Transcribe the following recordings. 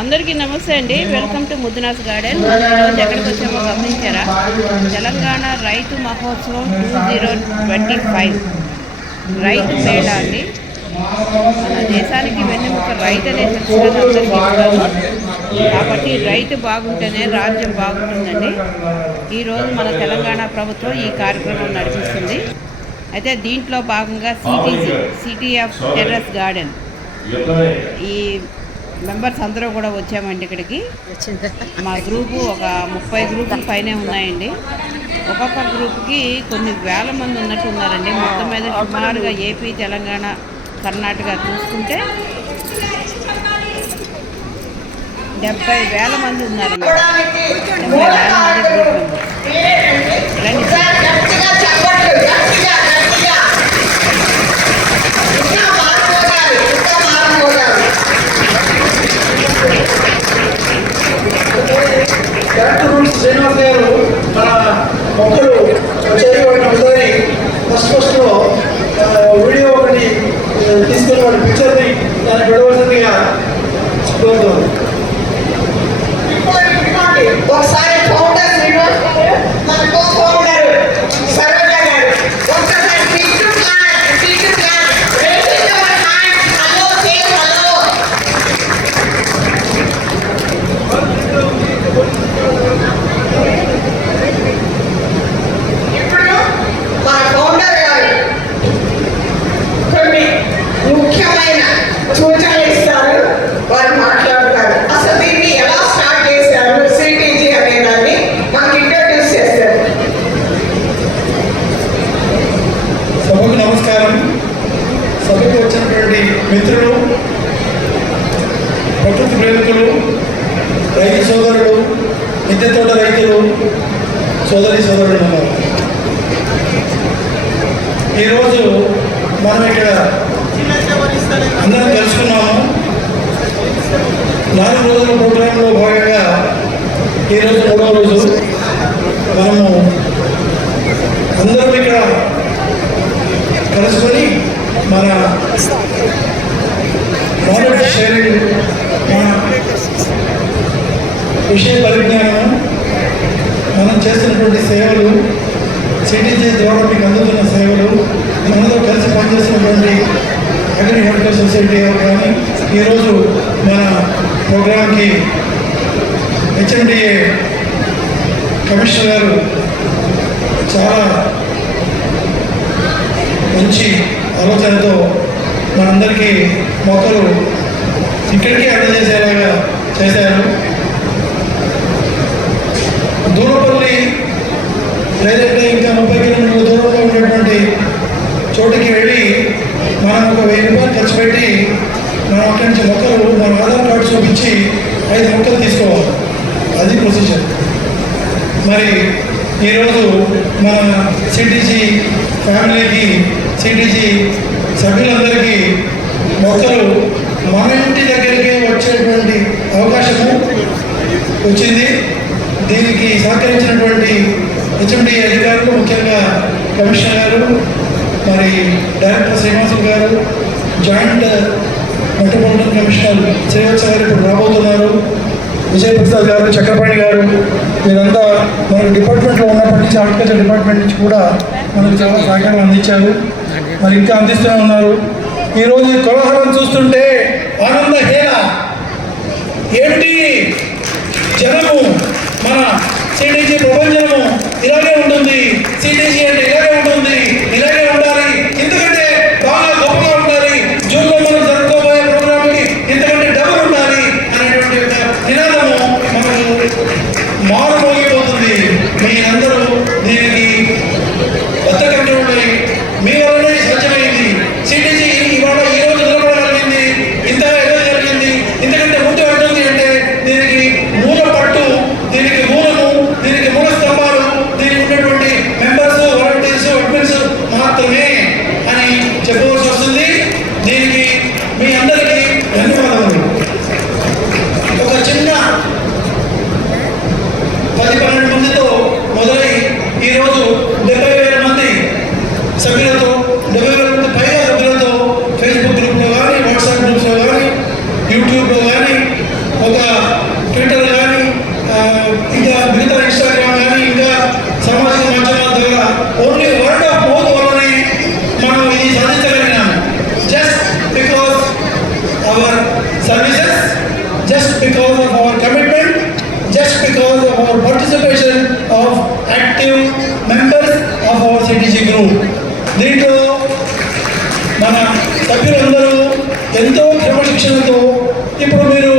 అందరికీ నమస్తే అండి. Welcome to Muddunas garden. ఈరోజు ఎక్కడికి వచ్చామో గమనించారా? తెలంగాణ రైతు మహోత్సవం 2025 రైతు మేళా అండి. మన దేశానికి వెన్నెముక రైతు అనే తెలుసు కాబట్టి రైతు బాగుంటేనే రాజ్యం బాగుంటుందండి. ఈరోజు మన తెలంగాణ ప్రభుత్వం ఈ కార్యక్రమం నడిపిస్తుంది. అయితే దీంట్లో భాగంగా సిటీ ఆఫ్ టెర్రస్ గార్డెన్ ఈ మెంబర్స్ అందరూ కూడా వచ్చామండి ఇక్కడికి. మా గ్రూపు ఒక 30 గ్రూపుల పైనే ఉన్నాయండి. ఒక్కొక్క గ్రూప్కి కొన్ని వేల మంది ఉన్నట్టు ఉన్నారండి. మొత్తం మీద సుమారుగా ఏపీ, తెలంగాణ, కర్ణాటక చూసుకుంటే 70,000 మంది ఉన్నారండి. 70,000 మంది గ్రూప్ మెంబర్స్. శ్రీనివాస్ గారు మన మొక్కలు చేయబడిన ఫస్ట్లో వీడియో ఒకటి తీసుకుని వాళ్ళ పిక్చర్ని దాన్ని పెడవలసిందిగా కోరుతాను. ఒకసారి ఫౌండర్ శ్రీనివాస్ గారు, మన కో ఫౌండర్ సరోజ గారు, ఒకసారి సభకు వచ్చినటువంటి మిత్రులు, ప్రకృతి ప్రేమికులు, రైతు సోదరులు, మిద్దె తోట రైతులు, సోదరులు ఉన్నారు. ఈరోజు మనం ఇక్కడ అందరం తెలుసుకున్నాము. 4 రోజుల ప్రోగ్రాంలో భాగంగా ఈరోజు 3వ రోజు మనము అందరం ఇక్కడ కలుసుకొని మన నాలెడ్జ్ షేరింగ్, మన విషయ పరిజ్ఞానం, మనం చేస్తున్నటువంటి సేవలు, సిటీజీ ద్వారా మీకు అందుతున్న సేవలు, మనతో కలిసి పనిచేస్తున్నటువంటి అగ్రికల్చర్ సొసైటీ కానీ ఈరోజు మన ప్రోగ్రాంకి హెచ్ఎండిఏ కమిషనర్ గారు చాలా మంచి ఆలోచనతో మనందరికీ మొక్కలు ఇక్కడికి అందజేసేలాగా చేశారు. దూరపల్లి లేదంటే ఇంకా 30 కిలోమీటర్ల దూరంలో ఉన్నటువంటి చోటుకి వెళ్ళి మనం ఒక 1000 రూపాయలు ఖర్చు పెట్టి మనం అక్కడి నుంచి మొక్కలు మన ఆధార్ కార్డు చూపించి 5 మొక్కలు తీసుకోవాలి. అది ప్రొసీజర్. మరి ఈరోజు మన సిటీజీ ఫ్యామిలీకి, సిటీజీ సభ్యులందరికీ మొక్కలు మన ఇంటి దగ్గరికి వచ్చేటువంటి అవకాశము వచ్చింది. దీనికి సహకరించినటువంటి హెచ్ఎండి అధికారులు, ముఖ్యంగా కమిషనర్ గారు, మరి డైరెక్టర్ శ్రీనివాసులు గారు, జాయింట్ మెట్రోపాలిటన్ కమిషనర్ శ్రీవత్స గారు ఇప్పుడు రాబోతున్నారు, విజయప్రసాద్ గారు, చక్రపాణి గారు, వీరంతా మనకు డిపార్ట్మెంట్లో ఉన్నప్పటి నుంచి, హార్టికల్చర్ డిపార్ట్మెంట్ నుంచి కూడా మనకు చాలా సహకారం అందించారు. మరి ఇంకా అందిస్తూనే ఉన్నారు. ఈరోజు కోలాహలం చూస్తుంటే ఆనంద హేళ ఏంటి జనము, మన సిటీజీ ప్రపంచము ఇలాగే ఉంటుంది. సిటీజీ అంటే ఇలాగే ఉంటుంది, ఇలాగే ఉండాలి, ఎందుకంటే బాగా గొప్పగా ఉండాలి, జూన్లో మనం జరుపుకోబోయే ప్రోగ్రామ్కి ఇంతకంటే డబుల్ ఉండాలి అనేటువంటి నినాదము మనకు మారుమోగిపోతుంది. మీరందరూ దీనికి బద్దకంగా ఉండాలి. మీ వల్లనే సాధ్యమైంది. సిటీజీ ఇవాళ ఈరోజు నిలబడగలిగింది, ఇంతగా ఎదగగలిగింది. ఒక ట్విట్టర్ కానీ ఇంకా మిగతా ఇన్స్టాగ్రామ్ కానీ ఇంకా సామాజిక మాధ్యమాల ద్వారా ఓన్లీ వర్డ్ ఆఫ్ మౌత్ వల్లనే మనం ఇది సాధించగలిగినాము. Just because our services, just because of our commitment, just because of our participation of active members of our CTG group. దీంట్లో మన సభ్యులందరూ ఎంతో క్రమశిక్షణతో ఇప్పుడు మీరు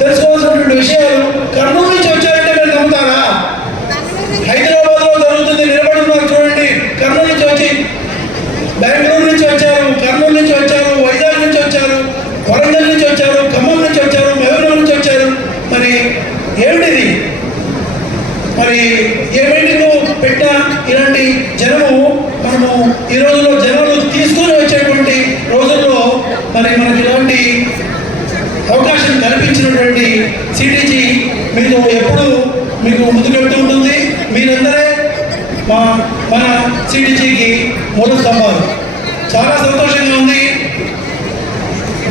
తెలుసుకోవాల్సినటువంటి విషయాలు కర్నూలు నుంచి వచ్చారంటే మీరు నమ్ముతారా? హైదరాబాద్లో జరుగుతుంది, నిలబడుతున్నారు చూడండి. కర్నూలు నుంచి వచ్చి, బెంగళూరు నుంచి వచ్చారు, కర్నూలు నుంచి వచ్చారు, వైజాగ్ నుంచి వచ్చారు, వరంగల్ నుంచి వచ్చారు, ఖమ్మం నుంచి వచ్చారు, మహబూబ్ నుంచి వచ్చారు. మరి ఏమిటిది? మరి ఏ మీటింగ్ పెట్టినా ఇలాంటి జనము మనము ఈ రోజుల్లో జనాలు తీసుకొని వచ్చేటువంటి రోజుల్లో మరి మనకి ఇలాంటి అవకాశం కల్పించినటువంటి సిటీజీ మీకు ఎప్పుడు మీకు ముందుకెళ్తూ ఉంటుంది. మీరందరే మన సిటీజీకి మూల స్తంభాలు. చాలా సంతోషంగా ఉంది.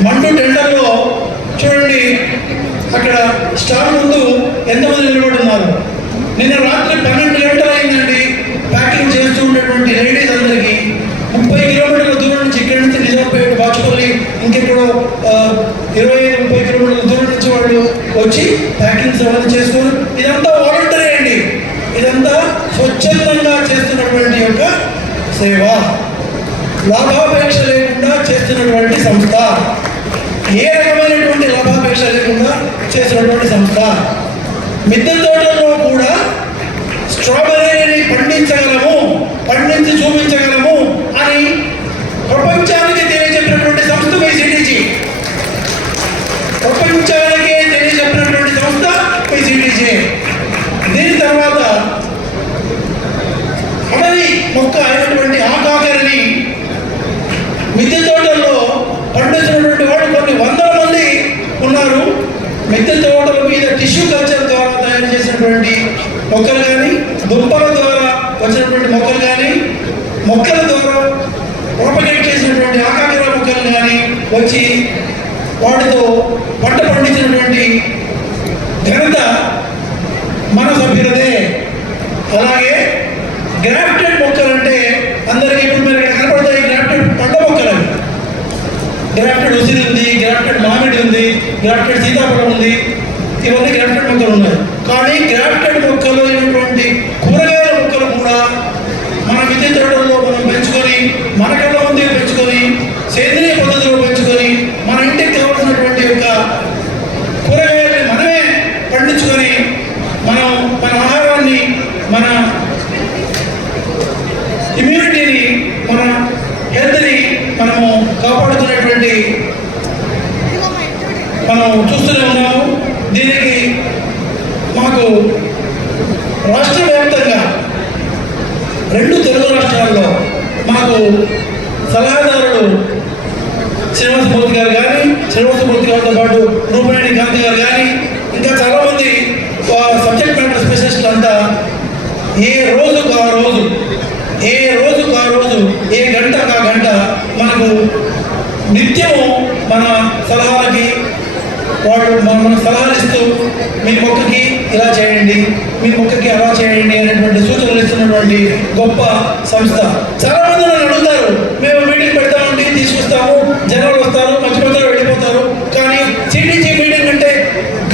మంటూ టెండర్లో చూడండి, అక్కడ స్టాల్ ముందు ఎంతమంది నిలబడి ఉన్నారు. నిన్న రాత్రి 12 గంటలు అయిందండి ప్యాకింగ్ చేస్తూ ఉన్నటువంటి లేడీస్ అందరికీ. 30 కిలోమీటర్ల దూరం నుంచి ఇక్కడి నుంచి నిజాంపేట, బాచుపల్లి, ఇంకెక్కడో 25-30 కిలోమీటర్ల దూరం నుంచి వాళ్ళు వచ్చి ప్యాకింగ్స్ అవన్నీ చేసుకొని, ఇదంతా వాలంటరీ అండి. ఇదంతా స్వచ్ఛందంగా చేస్తున్నటువంటి యొక్క సేవ, లాభాపేక్ష లేకుండా చేస్తున్నటువంటి సంస్థ, ఏ రకమైనటువంటి లాభాపేక్ష లేకుండా చేసినటువంటి సంస్థ. మిద్దె తోటల్లో కూడా స్ట్రాబెర్రీని పండించగలము, పండించి చూపించగలము అని ప్రపంచానికి తెలియజెప్పినటువంటి సంస్థ సిటీజీ. ప్రపంచానికే తెలియజెప్పినటువంటి సంస్థ సిటీజీ. దీని తర్వాత అడవి మొక్క అయినటువంటి ఆకాకరని మిద్దె తోటల్లో పండించినటువంటి వాడు కొన్ని వందల మంది ఉన్నారు. మిద్దె తోటల మీద టిష్యూ కల్చర్ ద్వారా తయారు చేసినటువంటి మొక్కలు కానీ, దుంపల ద్వారా వచ్చినటువంటి మొక్కలు కానీ, మొక్కల ద్వారా ప్రొపగేట్ చేసినటువంటి ఆకాకర మొక్కలు కానీ వచ్చి వాటితో పంట పండించినటువంటి ఘనత మన సభ్యులదే. అలాగే గ్రాఫ్టెడ్ మొక్కలు అంటే అందరికీ ఇప్పుడు మీరు ఇక్కడ కనపడతాయి. గ్రాఫ్టెడ్ పండ్ల మొక్కలు, గ్రాఫ్టెడ్ ఉసిరి ఉంది, గ్రాఫ్టెడ్ మామిడి ఉంది, గ్రాఫ్టెడ్ సీతాఫలం ఉంది, ఇవన్నీ గ్రాఫ్టెడ్ మొక్కలు ఉన్నాయి. కానీ గ్రాఫ్టెడ్ మొక్కలు అయినటువంటి కూరగాయల మొక్కలు కూడా మన మిద్దె తోటల్లో మనం పెంచుకొని, మన కళ్ళ ముందే పెంచుకొని, సేంద్రియ పద్ధతిలో పెంచుకొని, మన ఇంటికి కావాల్సినటువంటి యొక్క కూరగాయలని మనమే పండించుకొని మనం మన ఆహారాన్ని, మన ఇమ్యూనిటీని, మన హెల్త్ని మనము కాపాడుతున్నటువంటి మనం చూస్తూనే ఉన్నాము. దీనికి మాకు రాష్ట్ర వ్యాప్తంగా 2 తెలుగు రాష్ట్రాల్లో మాకు సలహాదారులు శ్రీనివాసమూర్తి గారు కానీ, శ్రీనివాసమూర్తి గారితో పాటు రూపనేని కాంతి గారు కానీ, ఇంకా చాలామంది సబ్జెక్ట్ మ్యాటర్ స్పెషలిస్టులు అంతా ఏ రోజుకు ఆ రోజు, ఏ గంటకు ఆ గంట మనకు నిత్యము మన సలహాలకి వాళ్ళు మన సలహాలు ఇస్తూ మీ మొక్కకి ఇలా చేయండి, మీ మొక్కకి అలా చేయండి అనేటువంటి సూచనలు ఇస్తున్నటువంటి గొప్ప సంస్థ. చాలామంది నన్ను అడుగుతారు, మేము మీటింగ్ పెడతామండి, తీసుకొస్తాము, జనాలు వస్తారు, మధ్య మధ్యలో వెళ్ళిపోతారు. కానీ సిటీజీ మీటింగ్ అంటే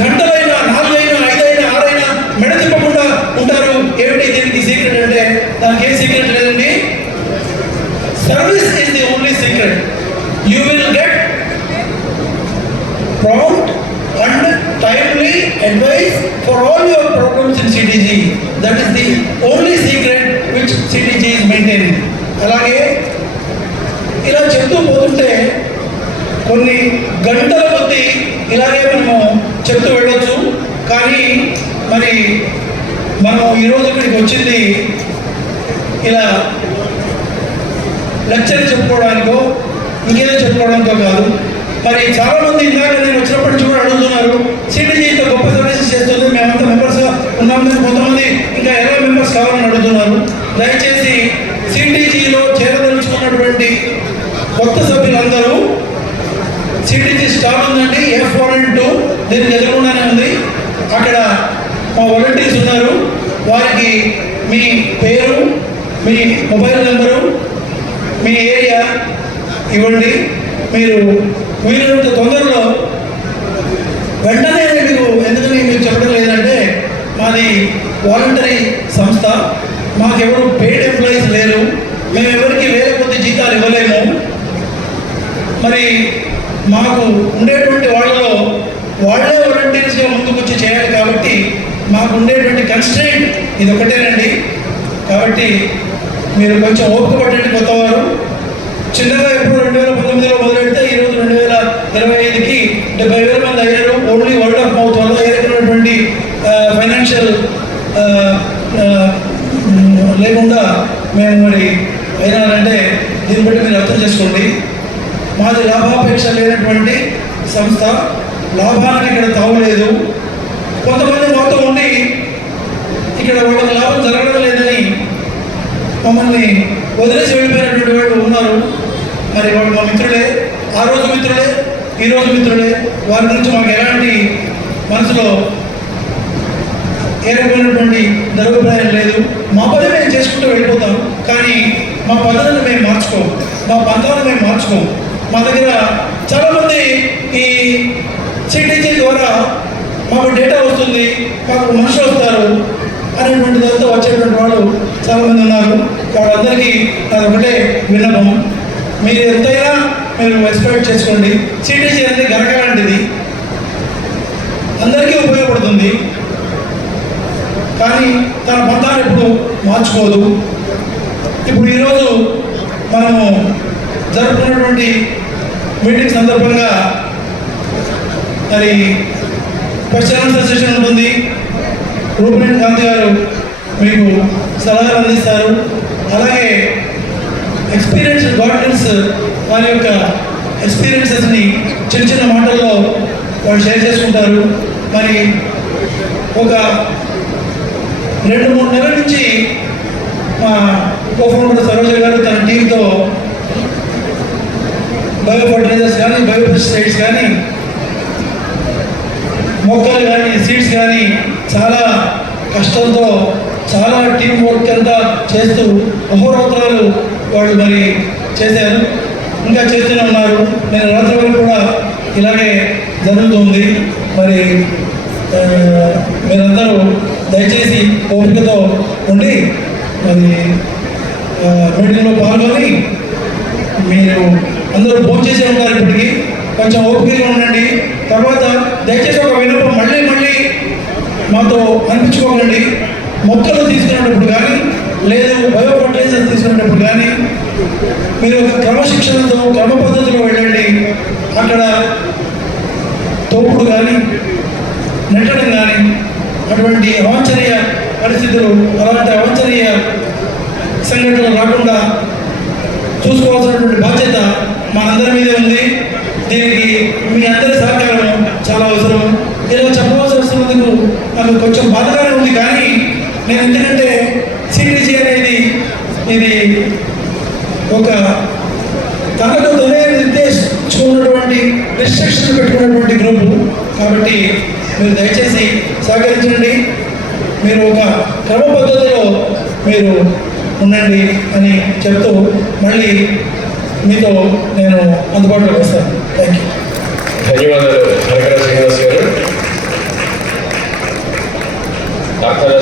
గంటలైనా, 4 అయినా, 5 అయినా, 6 అయినా మెడ తిప్పకుండా ఉంటారు. ఏమిటి దీనికి సీక్రెట్ అంటే దానికి ఏం సీక్రెట్ లేదండి. Service is the only secret. You will get prompt and timely advice for all your problems in CTG. That is the only secret which CTG is maintaining. అలాగే ఇలా చెప్తూ పోతుంటే కొన్ని గంటల కొద్దీ ఇలాగే మనము చెప్తూ వెళ్ళొచ్చు. కానీ మరి మనం ఈరోజు ఇక్కడికి వచ్చింది ఇలా లెక్చర్ చెప్పుకోవడానికో ఇంకేదో చెప్పుకోవడానికో కాదు. మరి చాలామంది ఇందాక నేను వచ్చినప్పటి నుంచి కూడా అడుగుతున్నారు, సిటీజీ ఇంత గొప్ప సర్వీసెస్ చేస్తుంది, మేమంతా మెంబర్స్గా ఉన్నామని. కొంతమంది ఇంకా ఎలా మెంబర్స్ కావాలని అడుగుతున్నారు. దయచేసి సిటీజీలో చేరదలుచుకున్నటువంటి కొత్త సభ్యులందరూ, సిటీజీ స్టాల్ ఉందండి, F1 and 2 దీనికి ఎదురుకుండానే ఉంది. అక్కడ మా వాలంటీర్స్ ఉన్నారు. వారికి మీ పేరు, మీ మొబైల్ నెంబరు, మీ ఏరియా ఇవ్వండి. మీరు వీలైనంత తొందరలో వెంటనే ఎందుకని మీకు చెప్పడం లేదంటే మాది వాలంటరీ సంస్థ, మాకెవరు పెయిడ్ ఎంప్లాయీస్ లేరు, మేము ఎవరికి వేల కొద్ది జీతాలు ఇవ్వలేము. మరి మాకు ఉండేటువంటి వాళ్ళలో వాళ్ళే వాలంటీర్స్గా ముందుకు వచ్చి చేయాలి కాబట్టి మాకు ఉండేటువంటి కన్స్ట్రెయింట్ ఇది ఒకటేనండి. కాబట్టి మీరు కొంచెం ఓపిక పట్టండి. కొత్తవారు చిన్నగా ఎప్పుడు 2019లో మొదలెడితే ఈరోజు 2025కి 70,000 మంది అయ్యారు. ఓన్లీ వర్డ్ ఆఫ్ మౌత్ వల్ల ఏ రకమైనటువంటి ఫైనాన్షియల్ లేకుండా మేము మరి అయినారంటే దీన్ని బట్టి మీరు అర్థం చేసుకోండి. మాది లాభాపేక్ష లేనటువంటి సంస్థ, లాభానికి ఇక్కడ తావులేదు. కొంతమంది మాతో ఉండి ఇక్కడ వాళ్ళకి లాభం జరగడం లేదని మమ్మల్ని వదిలేసి వెళ్ళిపోయినటువంటి వాళ్ళు ఉన్నారు. మరి వాళ్ళు మా మిత్రులే, ఆ రోజు మిత్రులే, ఈరోజు మిత్రులే. వారి గురించి మాకు ఎలాంటి మనసులో ఏ రకమైనటువంటి దురభిప్రాయం లేదు. మా పని మేము చేసుకుంటూ వెళ్ళిపోతాం. కానీ మా పద్ధతులను మేము మార్చుకోము, మా పంతాలను మేము మార్చుకోము. మా దగ్గర చాలామంది ఈ సిటీజీ ద్వారా మాకు డేటా వస్తుంది, మాకు మనుషులు వస్తారు అనేటువంటి దాంతో వచ్చేటువంటి వాళ్ళు చాలామంది ఉన్నారు. వాళ్ళందరికీ అది ఒకటే విన్నపం, మీరు ఎంతైనా మీరు ఎక్స్పెక్ట్ చేసుకోండి. సిటీజీ అనేది గరక లాంటిది, అందరికీ ఉపయోగపడుతుంది. కానీ తన పంతాన్ని ఎప్పుడు మార్చుకోదు. ఇప్పుడు ఈరోజు మనము జరుపుకున్నటువంటి మీటింగ్ సందర్భంగా మరి క్వశ్చన్ సెషన్ ఉంటుంది. రూపనేని గాంధీ గారు మీకు సలహాలు అందిస్తారు. అలాగే ఎక్స్పీరియన్స్ గార్డెన్స్ వారి యొక్క ఎక్స్పీరియన్సెస్ని చిన్న చిన్న మాటల్లో వాళ్ళు షేర్ చేసుకుంటారు. మరి ఒక 2-3 నెలల నుంచి మా కోఫౌండర్ సరోజ గారు తన టీంతో బయో ఫర్టిలైజర్స్ కానీ, బయో పెస్టిసైడ్స్ కానీ, మొక్కలు కానీ, సీడ్స్ కానీ చాలా కష్టంతో చాలా టీం వర్క్ అంతా చేస్తూ అహోరాత్రాలు వాళ్ళు మరి చేశారు. ఇంకా చేస్తూనే ఉన్నారు. నేను రాత్రి వరకు కూడా ఇలాగే జరుగుతుంది. మరి మీరందరూ దయచేసి ఓపికతో ఉండి మరి మీటింగ్లో పాల్గొని మీరు అందరూ భోజనం చేసే ఉన్నారు. ఇప్పటికీ కొంచెం ఓపికగా ఉండండి. తర్వాత దయచేసి ఒక విన్నపం, మళ్ళీ మళ్ళీ మాతో అనిపించుకోకండి. మొక్కలు తీసుకునేటప్పుడు కానీ, లేదు బయో ఫర్టిలైజర్స్ తీసుకునేటప్పుడు కానీ మీరు ఒక క్రమశిక్షణతో, క్రమ పద్ధతిలో వెళ్ళండి. అక్కడ తోపుడు కానీ, నెట్టడం కానీ, అటువంటి అవాంఛనీయ పరిస్థితులు, అలాంటి అవాంఛనీయ సంఘటనలు రాకుండా చూసుకోవాల్సినటువంటి బాధ్యత మనందరి మీదే ఉంది. దీనికి మీ అందరి సహకారం చాలా అవసరం. ఇలా చెప్పవలసి వస్తున్నందుకు నాకు కొంచెం బాధగానే ఉంది. కానీ నేను ఎందుకంటే సిటీజీ అనేది ఇది ఒక తనకు తనే నిర్దేశించుకున్నటువంటి రిస్ట్రిక్షన్ పెట్టుకున్నటువంటి గ్రూపు. కాబట్టి మీరు దయచేసి సహకరించండి. మీరు ఒక క్రమ పద్ధతిలో మీరు ఉండండి అని చెప్తూ మళ్ళీ మీతో నేను అందుబాటులోకి వస్తాను. Thank you. ధన్యవాదాలు శ్రీనివాస్ గారు. డాక్టర్